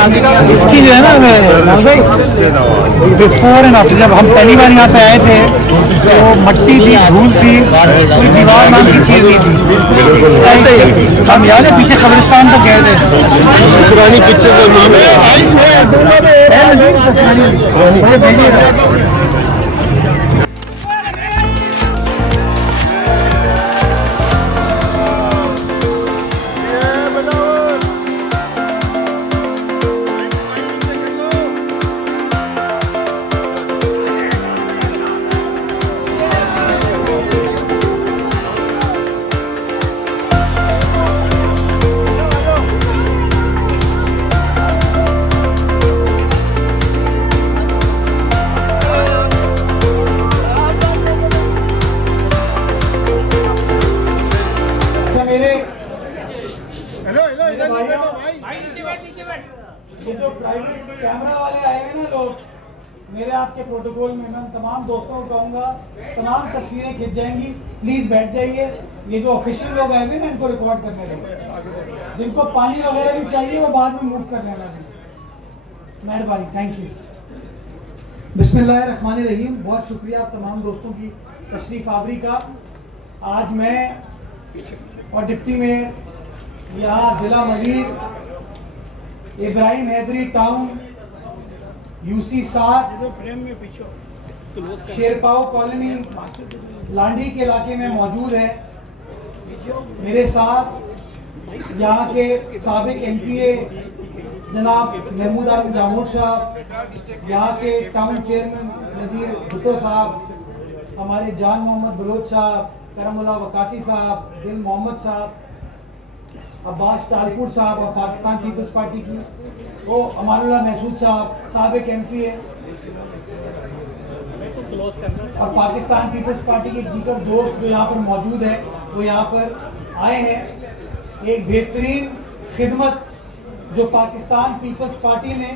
اس کی جو ہے نا بفور اینڈ آفٹر، جب ہم پہلی بار یہاں پہ آئے تھے تو مٹی تھی، دھول تھی، کوئی دیوار نام کی چیز نہیں تھی. ہم یاد ہے پیچھے قبرستان تک گئے تھے. پرانی پکچر کا نام ہے. یہ جو پرائیویٹ کیمرہ والے آئے ہیں نا لوگ، میرے آپ کے پروٹوکول میں میں تمام دوستوں کو کہوں گا تمام تصویریں کھنچ جائیں گی، پلیز بیٹھ جائیے. یہ جو آفیشیل لوگ آئے ہیں نا ان کو ریکارڈ کرنے دو. جن کو پانی وغیرہ بھی چاہیے وہ بعد میں موو کر لینا. مہربانی، تھینک یو. بسم اللہ الرحمن الرحیم. بہت شکریہ آپ تمام دوستوں کی تشریف آوری کا. آج میں اور ڈپٹی میں یہاں ضلع ملیر، ابراہیم حیدری town, UC 7، Sherpao colony, Landhi کے علاقے میں موجود ہے. میرے ساتھ یہاں کے سابق MPA جناب محمود عالم جاموٹ صاحب، یہاں کے ٹاؤن چیئرمین نذیر بھٹو صاحب، ہمارے جان محمد بلوچ صاحب، کرم اللہ وقاصی صاحب، دل محمد صاحب، عباس ٹالپور صاحب اور پاکستان پیپلز پارٹی کی تو امان اللہ محسود صاحب سابق MPA، اور پاکستان پیپلز پارٹی کے دیگر دوست جو یہاں پر موجود ہیں وہ یہاں پر آئے ہیں. ایک بہترین خدمت جو پاکستان پیپلز پارٹی نے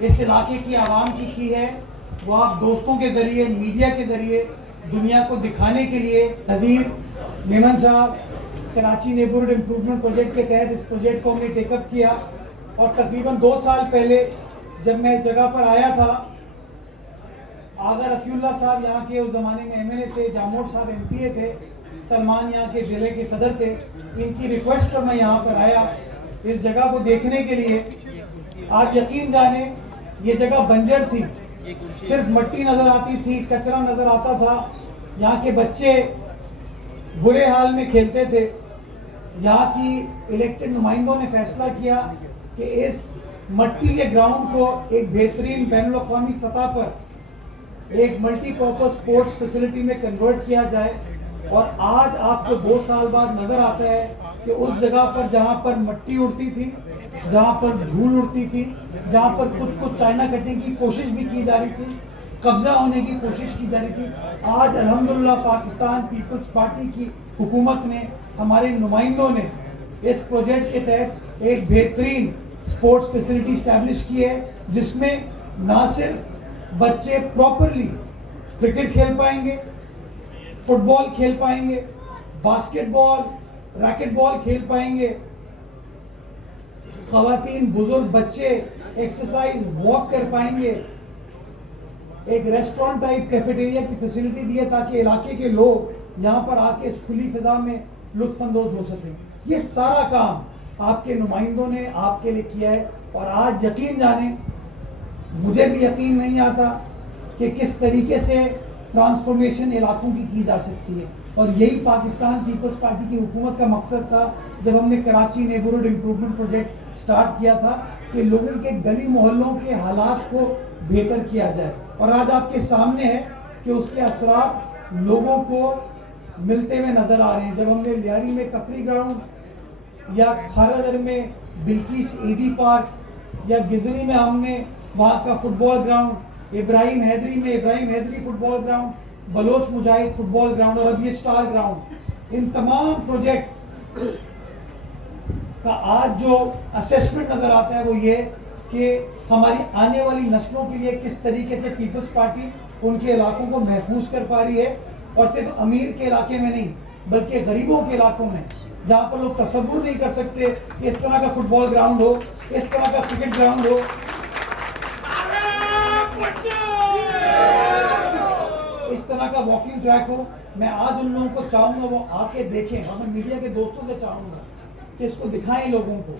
اس علاقے کی عوام کی ہے وہ آپ دوستوں کے ذریعے، میڈیا کے ذریعے دنیا کو دکھانے کے لیے نذیر میمن صاحب کراچی نیبرہڈ امپروومنٹ پروجیکٹ کے تحت اس پروجیکٹ کو ہم نے ٹیک اپ کیا. اور تقریباً 2 سال پہلے جب میں اس جگہ پر آیا تھا، آغا رفیع اللہ صاحب یہاں کے اس زمانے میں MLA تھے، جاموٹ صاحب MPA تھے، سلمان یہاں کے ضلع کے صدر تھے. ان کی ریکویسٹ پر میں یہاں پر آیا اس جگہ کو دیکھنے کے لیے. آپ یقین جانیں یہ جگہ بنجر تھی، صرف مٹی نظر آتی تھی، کچرا نظر آتا تھا. یہاں کے بچے برے حال میں کھیلتے تھے. یہاں کی الیکٹڈ نمائندوں نے فیصلہ کیا کہ اس مٹی کے گراؤنڈ کو ایک بہترین بین الاقوامی سطح پر ایک ملٹی پرپز سپورٹس فیسلٹی میں کنورٹ کیا جائے. اور آج آپ کو 2 سال بعد نظر آتا ہے کہ اس جگہ پر جہاں پر مٹی اڑتی تھی، جہاں پر دھول اڑتی تھی، جہاں پر کچھ چائنا کٹنگ کی کوشش بھی کی جا رہی تھی، قبضہ ہونے کی کوشش کی جا رہی تھی، آج الحمدللہ پاکستان پیپلز پارٹی کی حکومت نے، ہمارے نمائندوں نے اس پروجیکٹ کے تحت ایک بہترین سپورٹس فیسلٹی اسٹیبلش کی ہے جس میں نہ صرف بچے پراپرلی کرکٹ کھیل پائیں گے، فٹ بال کھیل پائیں گے، باسکٹ بال، ریکٹ بال کھیل پائیں گے، خواتین، بزرگ، بچے ایکسرسائز واک کر پائیں گے. ایک ریسٹورنٹ ٹائپ کیفیٹیریا کی فیسلٹی دی ہے تاکہ علاقے کے لوگ یہاں پر آ کے اس کھلی فضا میں لطف اندوز ہو سکیں. یہ سارا کام آپ کے نمائندوں نے آپ کے لیے کیا ہے. اور آج یقین جانیں مجھے بھی یقین نہیں آتا کہ کس طریقے سے ٹرانسفارمیشن علاقوں کی جا سکتی ہے. اور یہی پاکستان پیپلز پارٹی کی حکومت کا مقصد تھا جب ہم نے Karachi neighbourhood improvement project start کیا تھا کہ لوگوں کے گلی محلوں کے حالات کو بہتر کیا جائے. اور آج آپ کے سامنے ہے کہ اس کے اثرات لوگوں کو ملتے ہوئے نظر آ رہے ہیں. جب ہم نے لیاری میں ککری گراؤنڈ یا کھارا در میں بلکیس عیدی پارک یا گزری میں ہم نے وہاں کا فٹ بال گراؤنڈ، ابراہیم حیدری میں ابراہیم حیدری فٹ بال گراؤنڈ، بلوچ مجاہد فٹ بال گراؤنڈ اور اب یہ سٹار گراؤنڈ، ان تمام پروجیکٹس کا آج جو اسیسمنٹ نظر آتا ہے وہ یہ کہ ہماری آنے والی نسلوں کے لیے کس طریقے سے پیپلز پارٹی ان کے علاقوں کو محفوظ کر پا رہی ہے. اور صرف امیر کے علاقے میں نہیں بلکہ غریبوں کے علاقوں میں जहाँ पर लोग तसव्वुर नहीं कर सकते कि इस तरह का फुटबॉल ग्राउंड हो, इस तरह का क्रिकेट ग्राउंड हो, इस तरह का वॉकिंग ट्रैक हो। मैं आज उन लोगों को चाहूँगा वो आके देखें, और मैं मीडिया के दोस्तों से चाहूँगा कि इसको दिखाएं लोगों को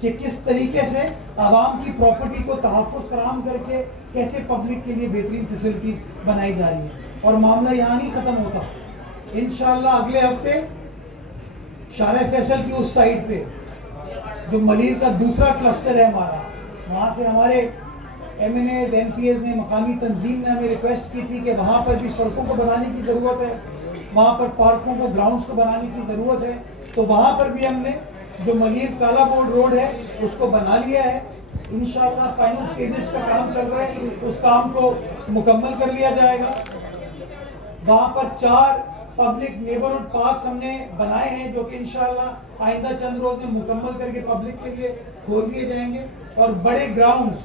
कि किस तरीके से आवाम की प्रॉपर्टी को तहफ़्फ़ुज़ फराहम करके कैसे पब्लिक के लिए बेहतरीन फैसिलिटी बनाई जा रही है। और मामला यहाँ नहीं ख़त्म होता, इंशाअल्लाह अगले हफ्ते शारे फैसल की उस साइड पे जो मलीर का दूसरा क्लस्टर है हमारा, वहाँ से हमारे MNAs, MPs ने, मकामी तंजीम ने हमें रिक्वेस्ट की थी कि वहाँ पर भी सड़कों को बनाने की ज़रूरत है, वहाँ पर पार्कों को, ग्राउंड्स को बनाने की ज़रूरत है। तो वहाँ पर भी हमने जो मलीर काला बोर्ड रोड है उसको बना लिया है। इंशाअल्लाह फाइनल स्टेजेस का काम चल रहा है, उस काम को मुकम्मल कर लिया जाएगा। वहाँ पर 4 पब्लिक नेबरहुड पार्क्स हमने बनाए हैं जो कि इंशाअल्लाह आइंदा चंद रोज में मुकम्मल करके पब्लिक के लिए खोल दिए जाएंगे। और बड़े ग्राउंड्स,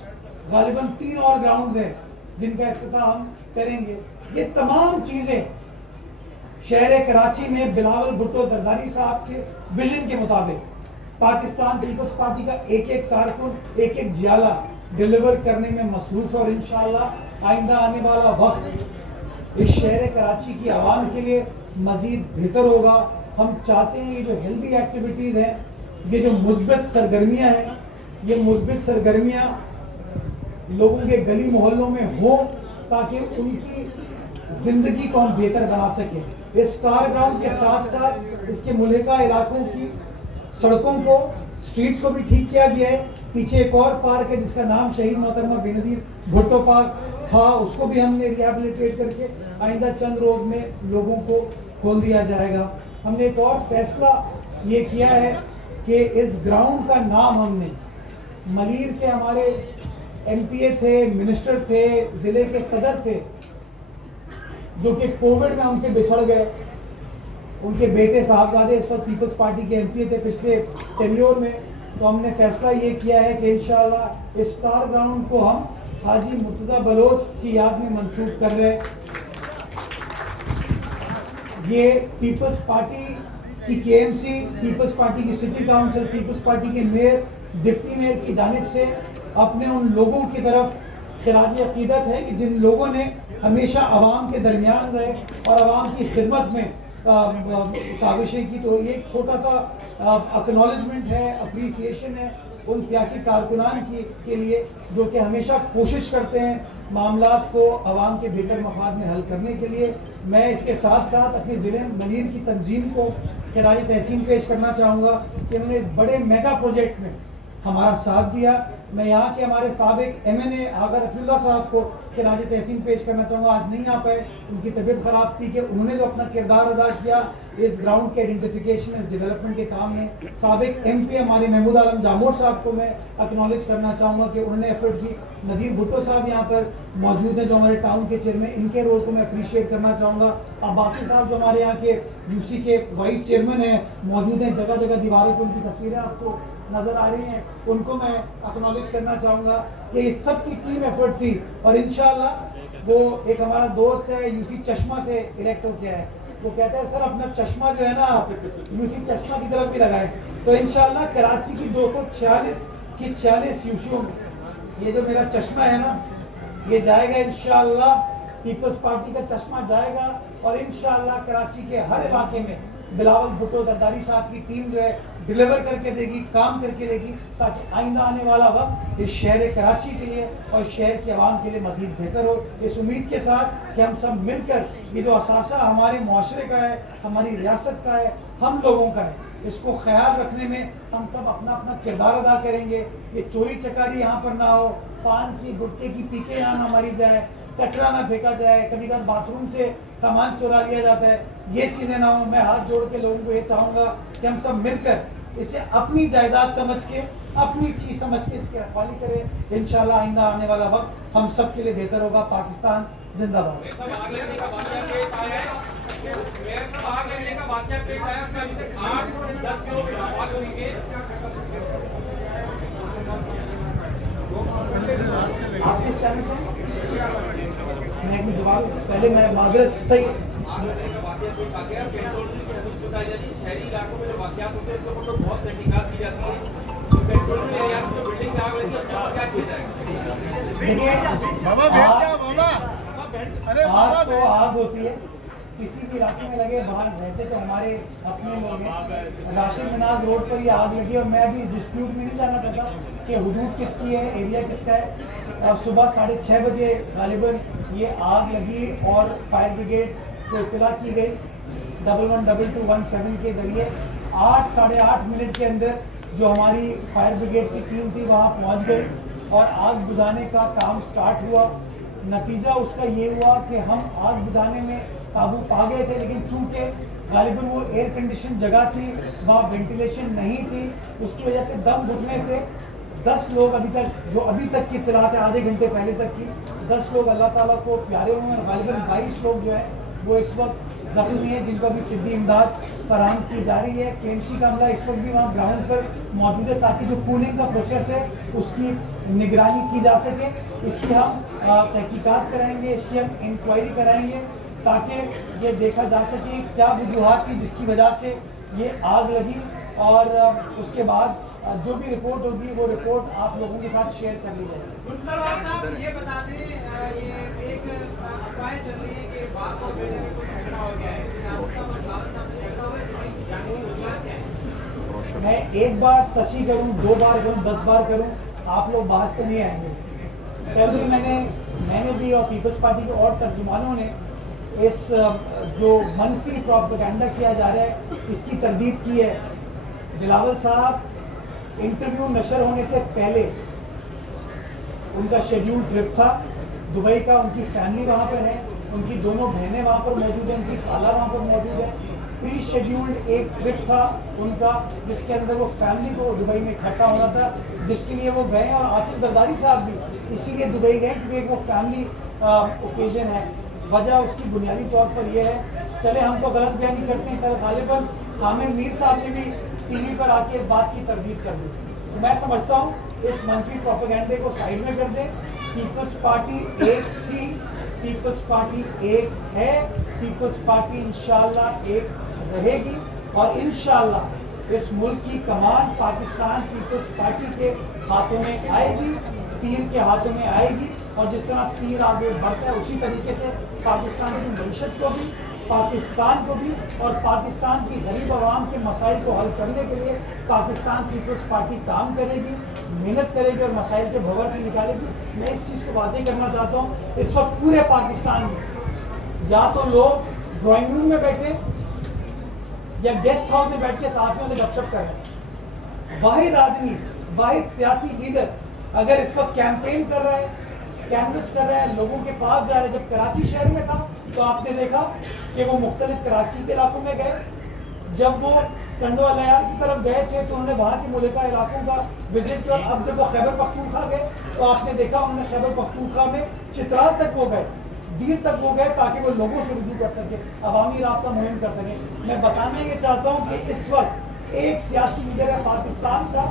गालिबन 3 और ग्राउंड्स हैं जिनका इफ्तिताह हम करेंगे। ये तमाम चीज़ें शहर कराची में बिलावल भुट्टो जरदारी साहब के विजन के मुताबिक पाकिस्तान पीपल्स पार्टी का एक एक कारकुन, एक एक जियाला डिलीवर करने में मसरूफ़। और इंशाअल्लाह आइंदा आने वाला वक्त इस शहर कराची की आवाम के लिए मज़ीद बेहतर होगा। हम चाहते हैं ये जो हेल्दी एक्टिविटीज़ हैं, ये जो मुस्बित सरगर्मियाँ हैं, ये मुस्बित सरगर्मियाँ लोगों के गली मोहल्लों में हो ताकि उनकी ज़िंदगी को हम बेहतर बना सकें। इस कार ग्राउंड के साथ साथ इसके मुल्हिका इलाकों की सड़कों को, स्ट्रीट्स को भी ठीक किया गया है। पीछे एक और पार्क है जिसका नाम शहीद मोहतरमा बेनज़ीर भुट्टो पार्क था, उसको भी हमने रिहैबिलिटेट करके आइंदा चंद रोज़ में लोगों को खोल दिया जाएगा। हमने एक और फैसला ये किया है कि इस ग्राउंड का नाम हमने मलीर के हमारे MPA थे, मिनिस्टर थे, ज़िले के सदर थे जो कि कोविड में हमसे बिछड़ गए, उनके बेटे साहबजादे इस वक्त पीपल्स पार्टी के MPA थे पिछले टेन्योर में। तो हमने फैसला ये किया है कि इंशाअल्लाह इस कार ग्राउंड को हम हाजी मुर्तज़ा बलोच की याद में मंसूब कर रहे हैं। ये पीपल्स पार्टी की KMC, पीपल्स पार्टी की सिटी काउंसिल, पीपल्स पार्टी के मेयर, डिप्टी मेयर की जानिब से अपने उन लोगों की तरफ खिराज अकीदत है कि जिन लोगों ने हमेशा आवाम के दरमियान रहे और आवाम की खिदमत में काविशें की। तो ये एक छोटा सा एक्नॉलेजमेंट है, अप्रिसिएशन है उन सियासी कारकुनान के लिए जो कि हमेशा कोशिश करते हैं मामलात को आवाम के बेहतर मफाद में हल करने के लिए। मैं इसके साथ साथ अपने ज़िले मलीर की तंजीम को खिराज तहसीन पेश करना चाहूँगा कि उन्होंने इस बड़े मेगा प्रोजेक्ट में हमारा साथ दिया। मैं यहाँ के हमारे साबिक MNA आगा रफ़ीउल्लाह साहब को खिराज तहसीन पेश करना चाहूँगा। आज नहीं आ पाए, उनकी तबीयत ख़राब थी, कि उन्होंने जो अपना किरदार अदा किया इस ग्राउंड के आइडेंटिफिकेशन, इस डेवलपमेंट के काम में। साबिक MP हमारे महमूद आलम जामोद साहब को मैं एक्नॉलेज करना चाहूँगा कि उन्होंने एफर्ट की। नज़ीर भुट्टो साहब यहाँ पर मौजूद हैं जो हमारे टाउन के चेयरमैन, इनके रोल को मैं अप्रिशिएट करना चाहूँगा। अब बाकी साहब जो हमारे यहाँ के UC के वाइस चेयरमैन हैं मौजूद हैं, जगह जगह दीवारों पर उनकी तस्वीरें आपको नज़र आ रही हैं, उनको मैं एक्नॉलेज करना चाहूँगा कि इस सब की टीम एफर्ट थी। और इंशाअल्लाह वो एक हमारा दोस्त है UC चश्मा से इलेक्ट हो गया है, वो कहता है सर अपना चश्मा जो है ना UC चश्मा की तरफ भी लगाएं। तो इंशाअल्लाह कराची की 246 की 46 UCओं में ये जो मेरा चश्मा है ना ये जाएगा इंशाअल्लाह, पीपल्स पार्टी का चश्मा जाएगा। और इंशाअल्लाह कराची के हर इलाके में बिलावल भुट्टो जरदारी साहब की टीम जो है डिलीवर करके देगी, काम करके देगी, ताकि आइंदा आने वाला वक्त इस शहर कराची के लिए और शहर की आवाम के लिए मज़ीद बेहतर हो। इस उम्मीद के साथ कि हम सब मिलकर ये जो असासा हमारे मुआशरे का है, हमारी रियासत का है, हम लोगों का है, इसको ख्याल रखने में हम सब अपना अपना किरदार अदा करेंगे। ये चोरी चकारी यहाँ पर ना हो, पान की गुटखे की पीके यहाँ ना मारी जाए, कचरा ना फेंका जाए, कभी कभी बाथरूम से सामान चुरा लिया जाता है, ये चीज़ें ना हो। मैं हाथ जोड़ के लोगों को ये चाहूँगा कि हम सब मिलकर इसे अपनी जायदाद समझ के, अपनी चीज़ समझ के इसकी रखवाली करें। इंशाअल्लाह आइंदा आने वाला वक्त हम सब के लिए बेहतर होगा। पाकिस्तान जिंदाबाद। आप किस चैनल से? जवाब पहले मैं माजरत सही शहरी इलाकों में जो वाकयात होते हैं उसके ऊपर तो बहुत तहकीकात की जाती है, तो पेट्रोल एरिया में जो बिल्डिंग में आग लगी है उसके ऊपर क्या किया जाएगा? देखिए बाबा बैठ जा बाबा, अरे बाबा आग तो आग होती है, किसी भी इलाके में लगे, बाहर रहते तो हमारे अपने लोग हैं। राशिद मिनाज रोड पर ये आग लगी और मैं अभी इस डिस्प्यूट में नहीं जाना चाहता कि हुदूद किसकी है, एरिया किसका है। अब सुबह 6:30 बजे गालिबन ये आग लगी और फायर ब्रिगेड को इत्तला की गई 112217 के जरिए 8 साढ़े 8 मिनट के अंदर जो हमारी फायर ब्रिगेड की टीम थी वहाँ पहुँच गई और आग बुझाने का काम स्टार्ट हुआ। नतीजा उसका ये हुआ कि हम आग बुझाने में काबू पा गए थे, लेकिन चूँकि गालिबन वो एयर कंडीशन जगह थी, वहाँ वेंटिलेशन नहीं थी, उसकी वजह से दम घुटने से 10 लोग अभी तक की इत्तलात है, आधे घंटे पहले तक की 10 लोग अल्लाह ताला को प्यारे हुए हैं। गालिबन 22 लोग जो है वो इस वक्त ज़ख्मी है, जिनको भी तिब्बी इमदाद फराहम की जा रही है। KMC का अमला इस वक्त भी वहाँ ग्राउंड पर मौजूद है ताकि जो कूलिंग का प्रोसेस है उसकी निगरानी की जा सके। इसकी हम तहकीकात कराएंगे, इसकी हम इंक्वायरी कराएंगे ताकि ये देखा जा सके क्या वजूहात थी जिसकी वजह से ये आग लगी, और उसके बाद जो भी रिपोर्ट होगी वो रिपोर्ट आप लोगों के साथ शेयर कर ली जाएगी। साहब ये बता दें, ये एक अफवाहें चल रही है कि बाप और बेटे में कोई झगड़ा हो गया है, झगड़ा हुआ है, जाने की वजह क्या है? मैं एक बार तस्वीर करूं, 2 बार करूं, 10 बार करूं, आप लोग बाहर तो नहीं आएंगे। कल भी मैंने भी और पीपल्स पार्टी के और तर्जुमानों ने इस जो मनफी प्रोपेगेंडा किया जा रहा है इसकी तरदीद की है। बिलावल साहब इंटरव्यू नशर होने से पहले उनका शेड्यूल ट्रिप था दुबई का, उनकी फैमिली वहाँ पर है, उनकी दोनों बहनें वहाँ पर मौजूद हैं, उनकी खाला वहाँ पर मौजूद है। प्री शेड्यूल्ड एक ट्रिप था उनका जिसके अंदर वो फैमिली को दुबई में इकट्ठा होना था, जिसके लिए वो गए, और आसिफ जरदारी साहब भी इसीलिए दुबई गए क्योंकि वो फैमिली ओकेजन है। वजह उसकी बुनियादी तौर पर यह है, चले हम तो गलत बयानी करते हैं, कल गालिबन आमिर मीर साहब ने भी टीवी पर आके बात की तरदीद कर दी। तो मैं समझता हूँ इस मनफी प्रोपेगेंडे को साइड में कर दें। पीपल्स पार्टी एक थी, पीपल्स पार्टी एक है, पीपल्स पार्टी इंशाल्लाह एक रहेगी, और इंशाल्लाह इस मुल्क की कमान पाकिस्तान पीपल्स पार्टी के हाथों में आएगी, तीर के हाथों में आएगी, और जिस तरह तीर आगे बढ़ता है उसी तरीके से पाकिस्तान की मईशत को भी, पाकिस्तान को भी, और पाकिस्तान की गरीब आवाम के मसाइल को हल करने के लिए पाकिस्तान पीपल्स पार्टी काम करेगी, मेहनत करेगी और मसाइल के भंवर से निकालेगी। मैं इस चीज़ को वाज़ेह करना चाहता हूँ, इस वक्त पूरे पाकिस्तान में या तो लोग ड्राइंग रूम में बैठे या गेस्ट हाउस में बैठ के सहाफ़ियों से गपशप करें। वाहिद आदमी, वाहिद सियासी लीडर अगर इस वक्त कैंपेन कर रहा है, कैनवस कर रहा है, लोगों के पास जा रहा है। जब कराची शहर में था तो आपने देखा कि वो मुख्तलिफ कराची के इलाकों में गए, जब वो कंडो अलियार की तरफ गए थे तो उन्होंने वहाँ के मुल्का इलाकों का विजिट किया। अब जब वो खैबर पख्तूनख्वा गए तो आपने देखा उन्होंने खैबर पख्तूनख्वा में चित्राल तक वो गए, दीर तक वो गए ताकि वो लोगों से रुजू कर सके, अवामी राब्ता मुहिम कर सकें। मैं बताना ये चाहता हूँ कि इस वक्त एक सियासी लीडर है पाकिस्तान का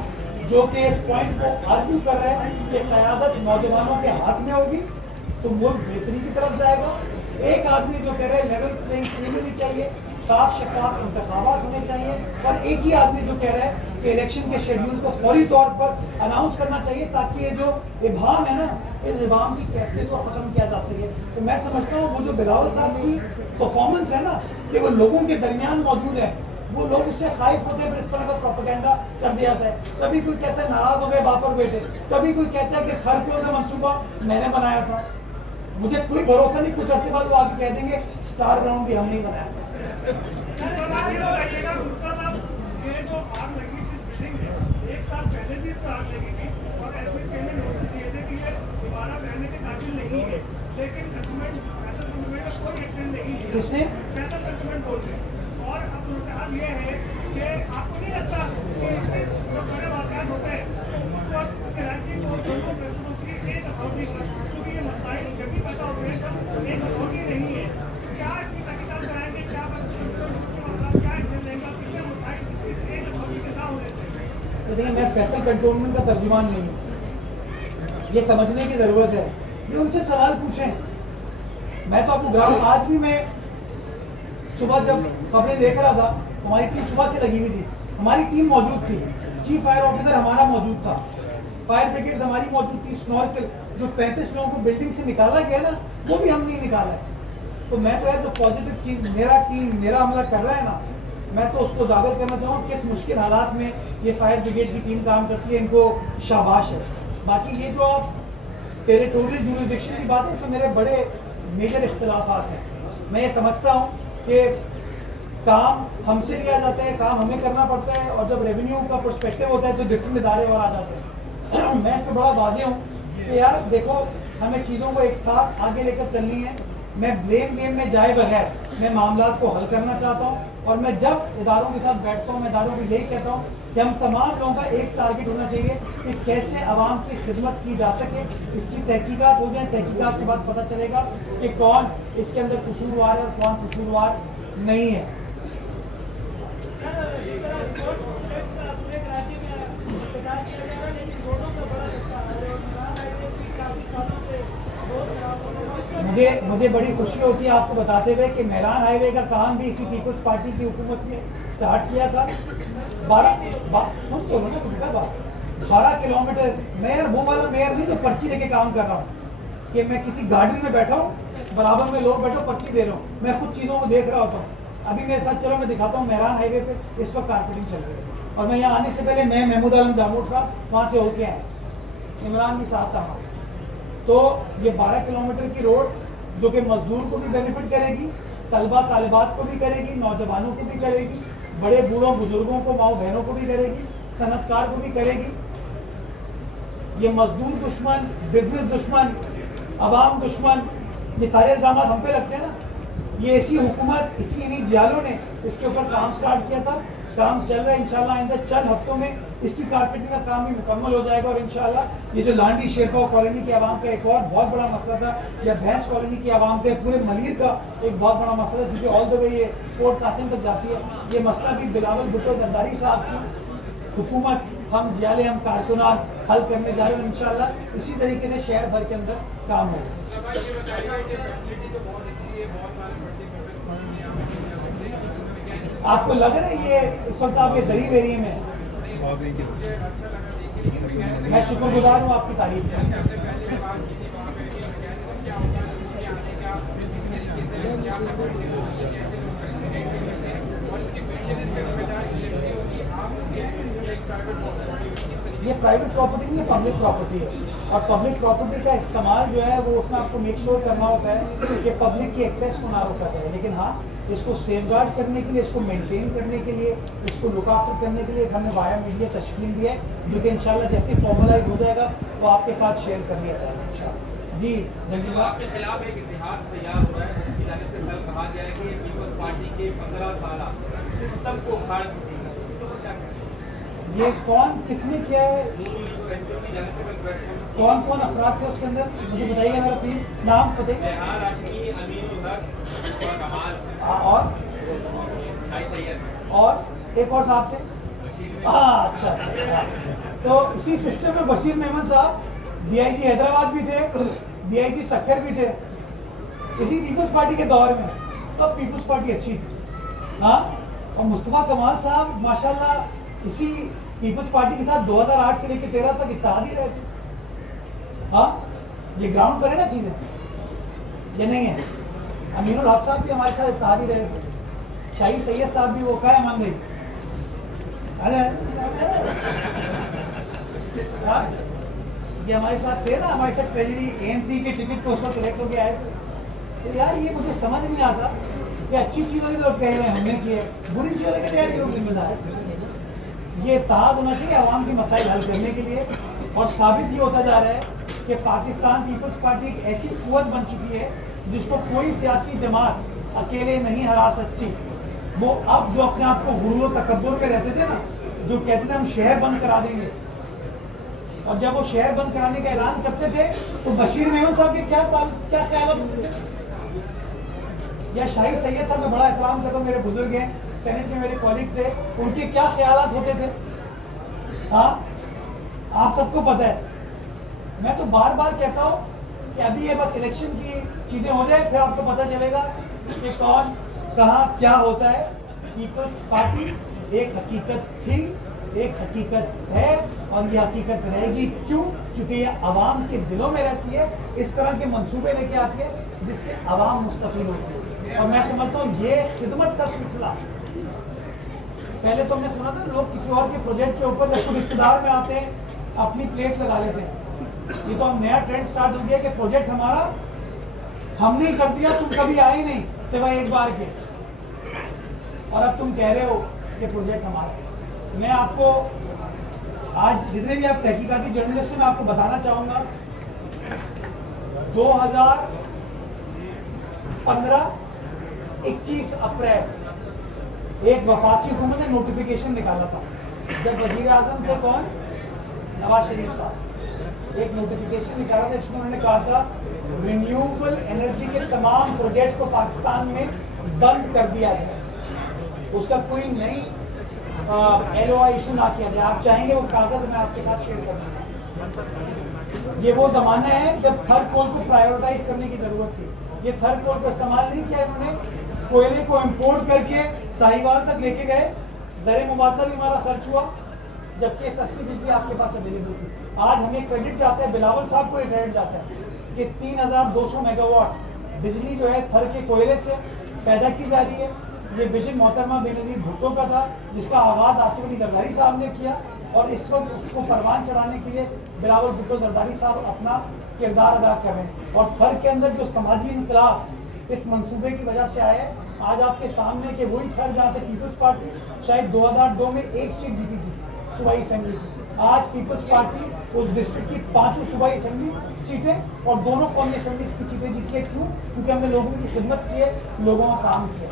जो कि इस पॉइंट को आर्ग्यू कर रहे हैं कि क़यादत नौजवानों के हाथ में होगी तो मुल्क बेहतरी की तरफ जाएगा। एक आदमी जो कह रहे हैं लेवल प्लेइंग फील्ड होनी चाहिए, साफ शफाफ इंतखाबात होने चाहिए, और एक ही आदमी जो कह रहा है कि इलेक्शन के शेड्यूल को फौरी तौर पर अनाउंस करना चाहिए ताकि ये जो इबाम है ना, इस इबाम की कैफियत को ख़त्म किया जा सके। तो मैं समझता हूँ वो जो बिलावल साहब की परफॉर्मेंस है ना कि वो लोगों के दरमियान मौजूद है, वो लोग उससे खाइफ होते हैं, फिर इस तरह का प्रोपेगेंडा कर दिया जाता है। कभी कोई कहता है नाराज हो गए बाप और बेटे, कभी कोई कहता है कि खरक्यों का मंसूबा मैंने बनाया था। मुझे कोई भरोसा नहीं, कुछ अर्से बाद वो आके कह देंगे स्टार ग्राउंड भी हम नहीं बनाया था। किसने? और अब सूरत ये है कि आपको नहीं लगता कि जो बड़े वाक़यात होते हैं उस वक्त कराची को दोनों फैसलों की एक अथॉरिटी, क्योंकि ये मसाइल जब भी पैदा होते हैं तब एक अथॉरिटी नहीं है, क्या इसकी तहकीकात कराएंगे, क्या एक्शन लेंगे, कितने मसाइल इस एक अथॉरिटी के ना होने चाहिए? तो देखिए मैं फैसल कंटोनमेंट का तर्जुमान नहीं हूँ, ये समझने की ज़रूरत है। ये उनसे सवाल पूछें मैं तो आपको ग्राउंड आज भी मैं सुबह जब खबरें देख रहा था, हमारी टीम सुबह से लगी हुई थी, हमारी टीम मौजूद थी, चीफ फायर ऑफिसर हमारा मौजूद था, फायर ब्रिगेड हमारी मौजूद थी, स्नॉर्कल जो 35 लोगों को बिल्डिंग से निकाला गया ना, वो भी हम नहीं निकाला है। तो मैं तो यार जो पॉजिटिव चीज़ मेरा टीम मेरा हमला कर रहा है ना, मैं तो उसको उजागर करना चाहूँ किस मुश्किल हालात में ये फायर ब्रिगेड की टीम काम करती है, इनको शाबाश है। बाकी ये जो आप टेरिटोरियल जुरिसडिक्शन की बात है, इसमें मेरे बड़े मेजर इख्तिलाफात हैं। मैं ये समझता हूँ कि काम हमसे लिया जाता है, काम हमें करना पड़ता है, और जब रेवेन्यू का पर्सपेक्टिव होता है तो डिफरेंट इदारे और आ जाते हैं। मैं इस पर बड़ा वाज़ेह हूँ कि यार देखो, हमें चीज़ों को एक साथ आगे लेकर चलनी है। मैं ब्लेम गेम में जाए बगैर मैं मामला को हल करना चाहता हूँ, और मैं जब इदारों के साथ बैठता हूँ मैं इदारों को यही कहता हूँ कि हम तमाम लोगों का एक टारगेट होना चाहिए कि कैसे आवाम की खिदमत की जा सके। इसकी तहकीकात हो जाए, तहकीकात के बाद पता चलेगा कि कौन इसके अंदर कसूरवार है और कौन कसूरवार नहीं है। मुझे बड़ी खुशी होती है आपको बताते हुए कि मेहरान हाईवे का काम भी इसी पीपल्स पार्टी की हुकूमत ने स्टार्ट किया था। 12 सुन तो लो ना बेटा बात, 12 किलोमीटर। मेयर वो वाला मेयर नहीं जो पर्ची लेके काम कर रहा हूँ कि मैं किसी गार्डन में बैठा हूँ, बराबर में लोग बैठो पर्ची दे रहा हूँ, मैं खुद चीज़ों को देख रहा होता हूँ। अभी मेरे साथ चलो मैं दिखाता हूँ, मेहरान हाईवे पे इस वक्त कारपेटिंग चल रही है, और मैं यहाँ आने से पहले मैं महमूद आलम जामोद था, वहाँ से होके आए, इमरान भी साथ था हमारे। तो ये 12 किलोमीटर की रोड जो कि मजदूर को भी बेनिफिट करेगी, तलबा तालिबात को भी करेगी, नौजवानों को भी करेगी, बड़े बूढ़ों बुजुर्गों को माओ बहनों को भी करेगी, सनतकार को भी करेगी। ये मजदूर दुश्मन, बिजनेस दुश्मन, अवाम दुश्मन, ये सारे इल्ज़ाम हम पे लगते हैं ना। ये ऐसी हुकूमत, इन्हीं जियालों ने इसके ऊपर काम स्टार्ट किया था, काम चल रहा है। इंशाल्लाह आइंदा चंद हफ्तों में इसकी कारपेटिंग का काम भी मुकम्मल हो जाएगा, और इंशाल्लाह ये जो लांडी शेरपाव कॉलोनी की आवाम का एक और बहुत बड़ा मसला था, या भैंस कॉलोनी की आवाम का पूरे मलीर का एक बहुत बड़ा मसला है, जो ऑल द वे ये पोर्ट कासिम तक जाती है, ये मसला भी बिलावल भुट्टो जरदारी साहब की हुकूमत, हम जियाले, हम कारकुनान हल करने जा रहे हैं। इंशाल्लाह इसी तरीके से शहर भर के अंदर काम होगा। आपको लग रहा है ये इस वक्त आप ये गरीब एरिया में हैं? मैं शुक्रगुजार हूँ आपकी तारीफ का। ये प्राइवेट प्रॉपर्टी नहीं है, पब्लिक प्रॉपर्टी है, और पब्लिक प्रॉपर्टी का इस्तेमाल जो है वो उसमें आपको मेक श्योर करना होता है कि पब्लिक की एक्सेस को ना रोका जाए। लेकिन हाँ, इसको सेफगार्ड करने के लिए, इसको मेंटेन करने के लिए, इसको लुक आफ्टर करने के लिए हमने वाया मीडिया तश्कील दिया है, जो कि इंशाल्लाह जैसे फॉर्मलाइज हो जाएगा वो आपके साथ शेयर कर लिया जाएगा इंशाल्लाह। जी जंगील आपके खिलाफ एक इतिहास तैयार हो रहा है, उसकी जाने से कल कहा गया है कि पीपल्स पार्टी के 15 साल सिस्टम को उखाड़ देगा, उसके ऊपर क्या कहना? ये कौन किसने किया है, कौन कौन अफराद थे उसके अंदर, मुझे बताइएगा मेरा प्लीज, नाम पता और एक और साहब थे। हाँ अच्छा अच्छा। तो इसी सिस्टम में बशीर मेमन साहब DIG हैदराबाद भी थे, DIG सक्खर भी थे, इसी पीपल्स पार्टी के दौर में, तब पीपल्स पार्टी अच्छी थी। हाँ, और मुस्तफ़ा कमाल साहब माशाल्लाह इसी पीपल्स पार्टी के साथ 2008 से लेकर 13 तक इत्तेहाद ही रहे थे। हाँ, ये ग्राउंड पर है ना चीज़ें, ये नहीं है। अमीरुल हक साहब भी हमारे साथ इत्तेहाद ही रहे थे, शाही सैयद साहब भी, वो क्या मान गई, ये हमारे साथ थे ना, हमारे साथ ट्रेजरी ANP के टिकट को उस वक्त कलेक्ट होकर आए थे। तो यार ये मुझे समझ नहीं आता कि अच्छी चीज़ों के लोग कह रहे हैं हमने किए, बुरी चीज़ों के यार ये लोग जिम्मेदार है। ये इत्तेहाद होना चाहिए आवाम के मसाइल हल करने के लिए, और साबित ये होता जा रहा है कि पाकिस्तान पीपल्स पार्टी एक ऐसी कुव्वत बन चुकी है जिसको कोई सियासी जमात अकेले नहीं हरा सकती। वो अब जो अपने आप को गुरूर और तकब्बुर में रहते थे ना, जो कहते थे हम शहर बंद करा देंगे, और जब वो शहर बंद कराने का ऐलान करते थे तो बशीर मेमन साहब के क्या ख्याल होते थे, या शाही सैयद साहब में बड़ा एहतराम करता हूँ, मेरे बुजुर्ग हैं, सेनेट में मेरे कॉलीग थे, उनके क्या ख्यालात होते थे। हाँ, आप सबको पता है। मैं तो बार बार कहता हूँ कि अभी ये बस इलेक्शन की चीज़ें हो जाए, फिर आपको पता चलेगा कि कौन कहाँ क्या होता है। पीपल्स पार्टी एक हकीकत थी, एक हकीकत है, और ये हकीकत रहेगी। क्यों? क्योंकि ये आवाम के दिलों में रहती है, इस तरह के मंसूबे लेके आती है जिससे आवाम मुस्तफीद होती है। और मैं समझता हूँ ये खिदमत का सिलसिला, पहले तो हमने सुना था लोग किसी और के प्रोजेक्ट के ऊपर जब खुद इक़्तिदार में आते हैं अपनी प्लेट लगा लेते हैं। ये तो हम नया ट्रेंड स्टार्ट हो गया कि प्रोजेक्ट हमारा हमने ही कर दिया, तुम कभी आए नहीं सिवाय एक बार के, और अब तुम कह रहे हो कि प्रोजेक्ट हमारा है। मैं आपको आज जितने भी आप तहकीकाती जर्नलिस्ट हैं, मैं आपको बताना चाहूँगा 2015-21 अप्रैल एक वफाकी हुकूमत ने नोटिफिकेशन निकाला था, जब वज़ीर आज़म थे कौन, नवाज शरीफ साहब, एक नोटिफिकेशन निकाला था जिसमें उन्होंने कहा था रिन्यूएबल एनर्जी के तमाम प्रोजेक्ट्स को पाकिस्तान में बंद कर दिया जाए, उसका कोई नई LOI इशू ना किया जाए। आप चाहेंगे वो कागज मैं आपके साथ शेयर कर दूँगा। ये वो ज़माना है जब थर्ड कोल को प्रायोरिटाइज करने की ज़रूरत थी। ये थर्ड कोल का इस्तेमाल नहीं किया इन्होंने, कोयले को इम्पोर्ट करके साहिवाल तक लेके गए, ज़र मुबादला भी हमारा खर्च हुआ, जबकि सस्ती बिजली आपके पास अवेलेबल थी। आज हमें क्रेडिट जाता है, बिलावल साहब को एक क्रेडिट जाता है कि 3200 मेगावाट बिजली जो है थर के कोयले से पैदा की जा रही है। ये विजन मोहतरमा बेनज़ीर भुट्टो का था, जिसका आगाज़ आसिफ अली जरदारी साहब ने किया, और इस वक्त उसको परवान चढ़ाने के लिए बिलावल भुट्टो जरदारी साहब अपना किरदार अदा कर रहे हैं। और थर के अंदर जो समाजी इनकलाब इस मंसूबे की वजह से आया है, आज आपके सामने कि वही थर जहाँ से पीपल्स पार्टी शायद 2002 में एक सीट जीती थी सूबाई असेंबली की, आज पीपल्स पार्टी उस डिस्ट्रिक्ट की 5 सूबाई असेंबली सीटें और दोनों कौमी असेंबली की सीटें जीती है। क्यों? क्योंकि हमने लोगों की खिदमत की है, लोगों का काम किया।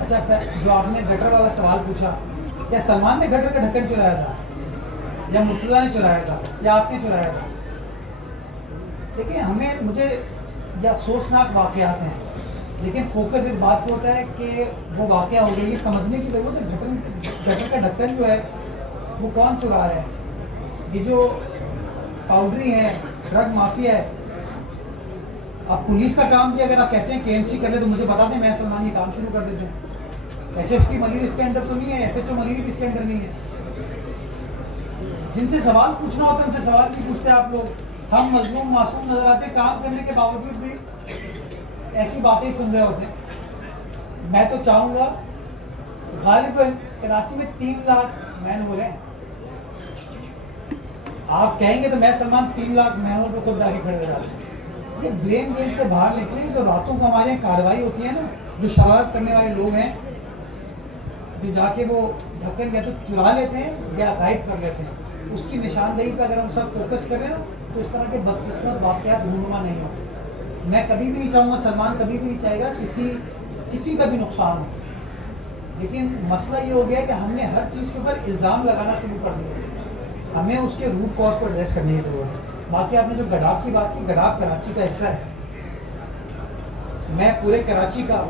अच्छा, जो आपने गटर वाला सवाल पूछा, क्या सलमान ने गटर का ढक्कन चुराया था, या मुर्तज़ा ने चुराया था, या आपने चुराया था? देखिए, मुझे या अफसोसनाक वाक़यात हैं, लेकिन फोकस इस बात पे होता है कि वो वाक़या हो गया, ये समझने की ज़रूरत है गटर का ढक्कन जो है वो कौन चुरा रहा है। ये जो पाउडरी है, ड्रग माफिया है, आप पुलिस का काम भी अगर आप कहते हैं KMC कर ले तो मुझे बता दें, मैं सलमान ये काम शुरू कर देते हैं। SSP मलिर इसके अंडर तो नहीं है, SHO मलिर भी इसके अंडर नहीं है। जिनसे सवाल पूछना होता है उनसे सवाल नहीं पूछते आप लोग। हम मजलूम मासूम नजर आते, काम करने के बावजूद भी ऐसी बातें सुन रहे होते हैं। मैं तो चाहूँगा, गालिबन कराची में 3 लाख मैन हो रहे हैं, आप कहेंगे तो मैं सलमान 3 लाख मैनों पर खुद जाके खड़े हो जाते हैं। ये ब्लेम गेम से बाहर निकले। जो रातों को हमारे यहाँ कार्रवाई होती है ना, जो शरारत करने वाले लोग हैं, जो जाके वो ढक्कन या तो चुरा लेते हैं या गायब कर लेते हैं, उसकी निशानदेही पर अगर हम सब फोकस करें ना, तो इस तरह के बदकिस्मत वाक़यात रूनुमा नहीं होंगे। मैं कभी भी नहीं चाहूँगा, सलमान कभी भी नहीं चाहेगा किसी का भी नुकसान हो, लेकिन मसला ये हो गया है कि हमने हर चीज़ के ऊपर इल्ज़ाम लगाना शुरू कर दिया। हमें उसके रूट कॉज को एड्रेस करने की ज़रूरत है। बाकी आपने जो गडाब की बात की, गडाब कराची का हिस्सा है। मैं पूरे कराची का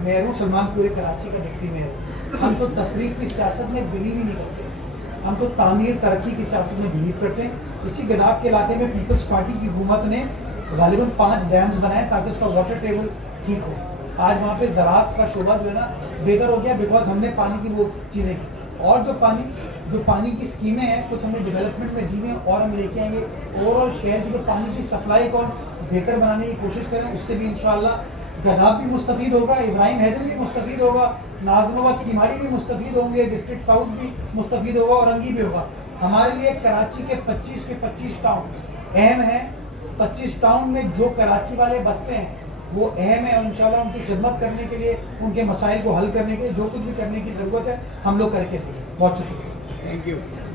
मेयर हूँ, सलमान पूरे कराची का डिप्टी मेयर है। हम तो तफरीक की सियासत में बिलीव ही नहीं करते, हम तो तामीर तरक्की की सियासत में बिलीव करते हैं। इसी गडाब के इलाके में पीपल्स पार्टी की हुकूमत ने गालिबन 5 डैम्स बनाए ताकि उसका वाटर टेबल ठीक हो। आज वहाँ पे ज़राअत का शोबा जो है ना बेहतर हो गया, बिकॉज हमने पानी की वो चीज़ें की। और जो पानी की स्कीमें हैं, कुछ हमने डेवलपमेंट में दी हैं और हम लेके आएंगे। ओवरऑल शहर की जो पानी की सप्लाई को बेहतर बनाने की कोशिश करें, उससे भी इंशाअल्लाह गडाब भी मुस्तफ़ीद होगा, इब्राहिम हैदर भी मुस्तफ़ीद होगा, नाज़िमाबाद कीमाड़ी भी मुस्तफ़ीद होंगे, डिस्ट्रिक्ट साउथ भी मुस्तफ़ीद होगा और रंगी भी होगा। हमारे लिए कराची के 25 टाउन अहम हैं। 25 टाउन में जो कराची वाले बसते हैं وہ اہم ہے اور انشاءاللہ ان کی خدمت کرنے کے لیے ان کے مسائل کو حل کرنے کے لیے جو کچھ بھی کرنے کی ضرورت ہے ہم لوگ کر کے دیں گے. بہت شکریہ. Thank you.